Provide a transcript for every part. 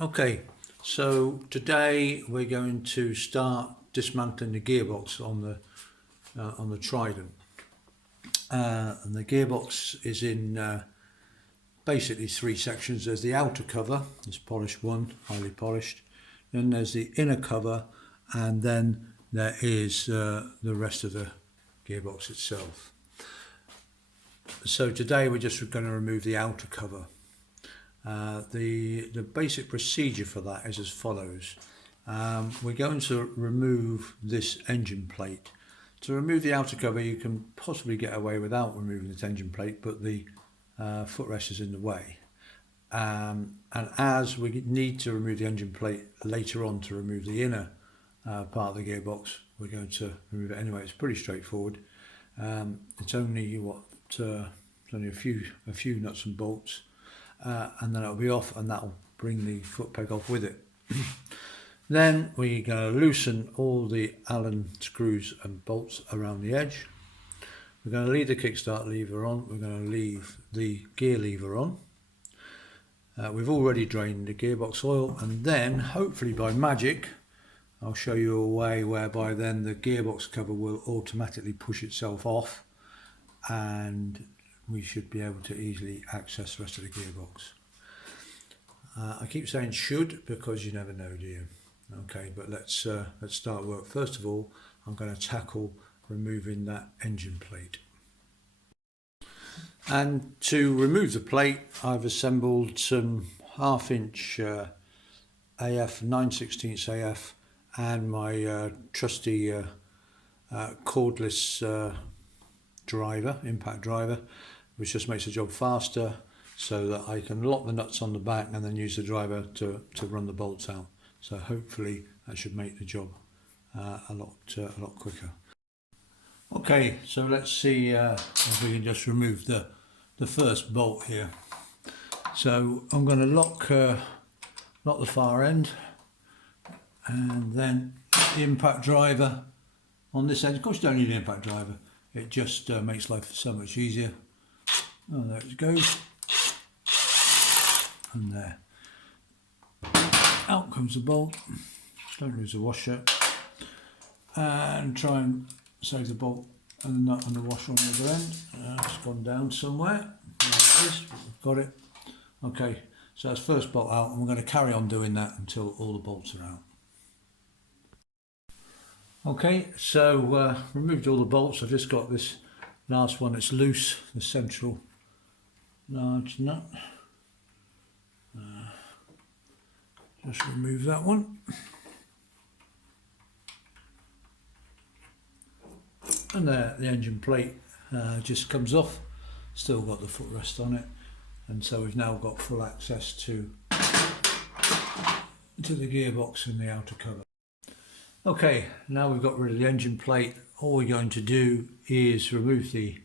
Okay, so today we're going to start dismantling the gearbox on the Trident, and the gearbox is in basically three sections. There's the outer cover, this polished one, highly polished. Then there's the inner cover, and then there is the rest of the gearbox itself. So today we're just going to remove the outer cover. The basic procedure for that is as follows. We're going to remove this engine plate. To remove the outer cover, you can possibly get away without removing this engine plate, but the footrest is in the way. And as we need to remove the engine plate later on to remove the inner part of the gearbox, we're going to remove it anyway. It's pretty straightforward. It's only it's only a few nuts and bolts. And then it'll be off, and that'll bring the foot peg off with it. Then we're going to loosen all the Allen screws and bolts around the edge. We're going to leave the kickstart lever on. We're going to leave the gear lever on. We've already drained the gearbox oil, and then hopefully by magic I'll show you a way whereby then the gearbox cover will automatically push itself off, and we should be able to easily access the rest of the gearbox. I keep saying should because you never know, do you? Okay, but let's start work. First of all, I'm going to tackle removing that engine plate. And to remove the plate, I've assembled some 1/2 inch AF 9/16 AF and my trusty cordless driver, impact driver, which just makes the job faster, so that I can lock the nuts on the back and then use the driver to run the bolts out. So hopefully that should make the job a lot quicker. Okay, so let's see if we can just remove the first bolt here. So I'm going to lock the far end, and then the impact driver on this end. Of course you don't need an impact driver, it just makes life so much easier. Oh, there it goes, and there. Out comes the bolt. Don't lose the washer, and try and save the bolt and the nut and the washer on the other end. It's gone down somewhere. There it is. Got it. Okay, so that's first bolt out, and we're going to carry on doing that until all the bolts are out. Okay, so removed all the bolts. I've just got this last one that's loose, the central large nut. Just remove that one. And there, the engine plate just comes off. Still got the footrest on it, and so we've now got full access to the gearbox and the outer cover. Okay, now we've got rid of the engine plate, all we're going to do is remove the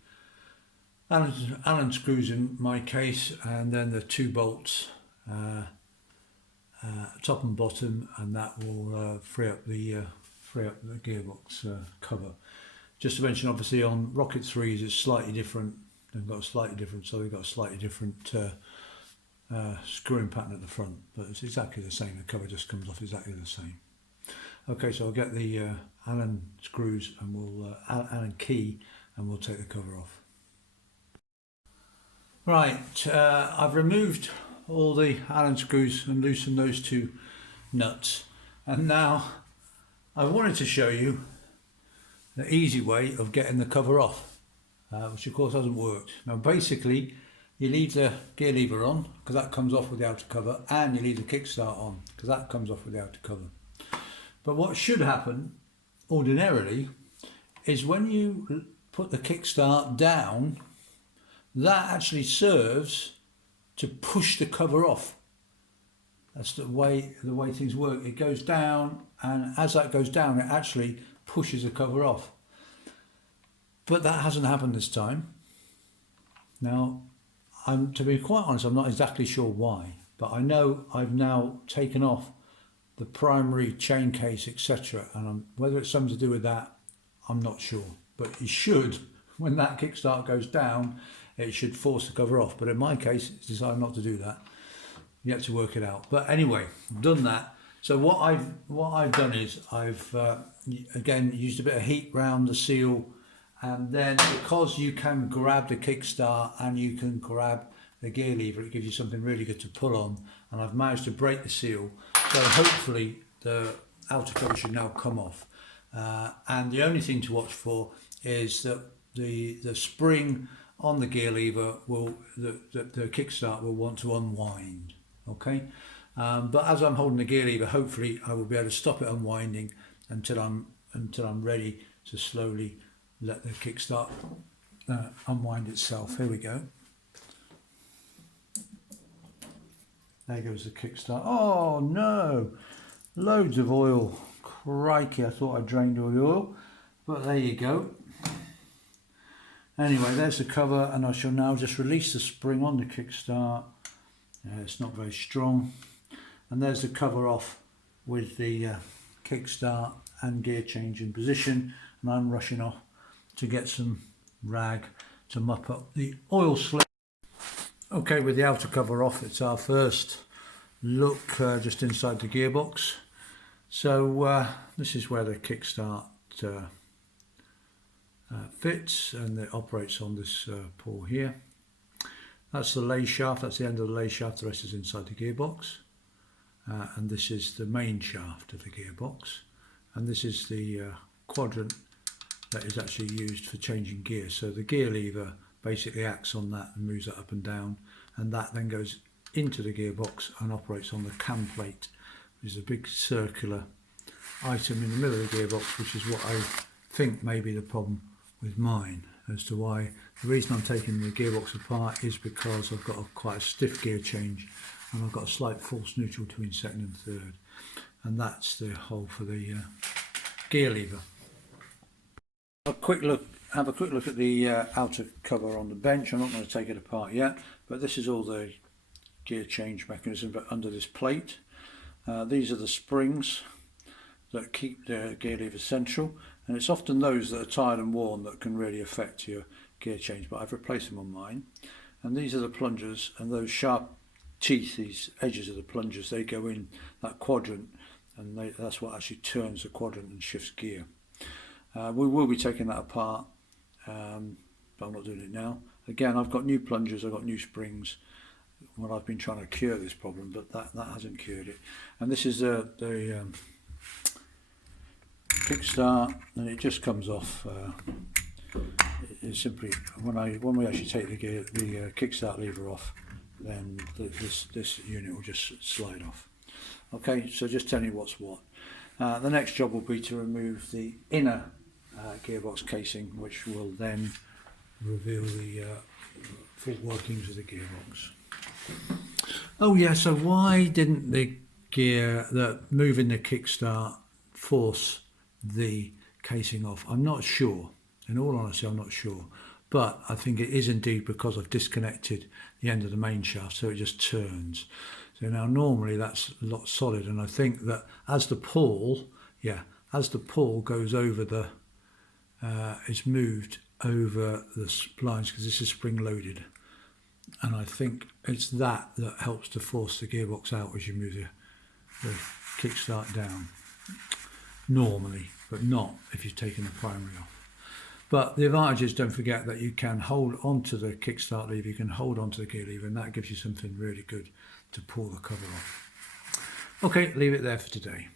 Allen screws in my case, and then the two bolts, top and bottom, and that will free up the gearbox cover. Just to mention, obviously on Rocket 3s it's slightly different. They've got a slightly different, so they've got a slightly different screwing pattern at the front, but it's exactly the same. The cover just comes off exactly the same. Okay, so I'll get the Allen screws and we'll Allen key, and we'll take the cover off. Right, I've removed all the Allen screws and loosened those two nuts, and now I wanted to show you the easy way of getting the cover off, which of course hasn't worked. Now basically you leave the gear lever on because that comes off with the outer cover, and you leave the kickstart on because that comes off with the outer cover. But what should happen ordinarily is when you put the kickstart down, that actually serves to push the cover off. That's the way things work. It goes down, and as that goes down, it actually pushes the cover off. But that hasn't happened this time. Now, to be quite honest, I'm not exactly sure why, but I know I've now taken off the primary chain case, etc., and whether it's something to do with that, I'm not sure. But it should, when that kickstart goes down, it should force the cover off. But in my case, it's decided not to do that. You have to work it out. But anyway, done that. So what I've done is I've again used a bit of heat round the seal, and then because you can grab the kickstart and you can grab the gear lever, it gives you something really good to pull on. And I've managed to break the seal, so hopefully the outer cover should now come off. And the only thing to watch for is that the spring on the gear lever will the kickstart will want to unwind. Okay. But as I'm holding the gear lever, hopefully I will be able to stop it unwinding until I'm ready to slowly let the kickstart unwind itself. Here we go. There goes the kickstart. Oh no, loads of oil. Crikey, I thought I drained all the oil, but there you go. Anyway, there's the cover, and I shall now just release the spring on the kickstart. It's not very strong. And there's the cover off with the kickstart and gear change in position, and I'm rushing off to get some rag to mop up the oil slick. Okay, with the outer cover off, it's our first look just inside the gearbox. So this is where the kickstart fits, and it operates on this pull here. That's the lay shaft, that's the end of the lay shaft, the rest is inside the gearbox. And this is the main shaft of the gearbox, and this is the quadrant that is actually used for changing gear. So the gear lever basically acts on that and moves that up and down, and that then goes into the gearbox and operates on the cam plate, which is a big circular item in the middle of the gearbox, which is what I think may be the problem with mine, as to why the reason I'm taking the gearbox apart is because I've got quite a stiff gear change, and I've got a slight false neutral between second and third, and that's the hole for the gear lever. Have a quick look at the outer cover on the bench. I'm not going to take it apart yet, but this is all the gear change mechanism under this plate. These are the springs that keep the gear lever central, and it's often those that are tired and worn that can really affect your gear change, but I've replaced them on mine. And these are the plungers, and those sharp teeth, these edges of the plungers, they go in that quadrant, and that's what actually turns the quadrant and shifts gear. We will be taking that apart, but I'm not doing it now. Again, I've got new plungers, I've got new springs. Well, I've been trying to cure this problem, but that hasn't cured it. And this is the kickstart, and it just comes off. It's simply when we actually take the kickstart lever off, then this unit will just slide off. Okay, so just telling you what's what. The next job will be to remove the inner gearbox casing, which will then reveal the full workings of the gearbox. Oh yeah, so why didn't moving the kickstart force the casing off? I'm not sure. In all honesty, I'm not sure. But I think it is indeed because I've disconnected the end of the main shaft, so it just turns. So now normally that's a lot solid, and I think that as the pull goes over it's moved over the splines, because this is spring loaded, and I think it's that helps to force the gearbox out as you move the kickstart down. Normally, but not if you've taken the primary off. But the advantage is, don't forget that you can hold onto the kickstart lever, you can hold onto the gear lever, and that gives you something really good to pull the cover off. Okay, leave it there for today.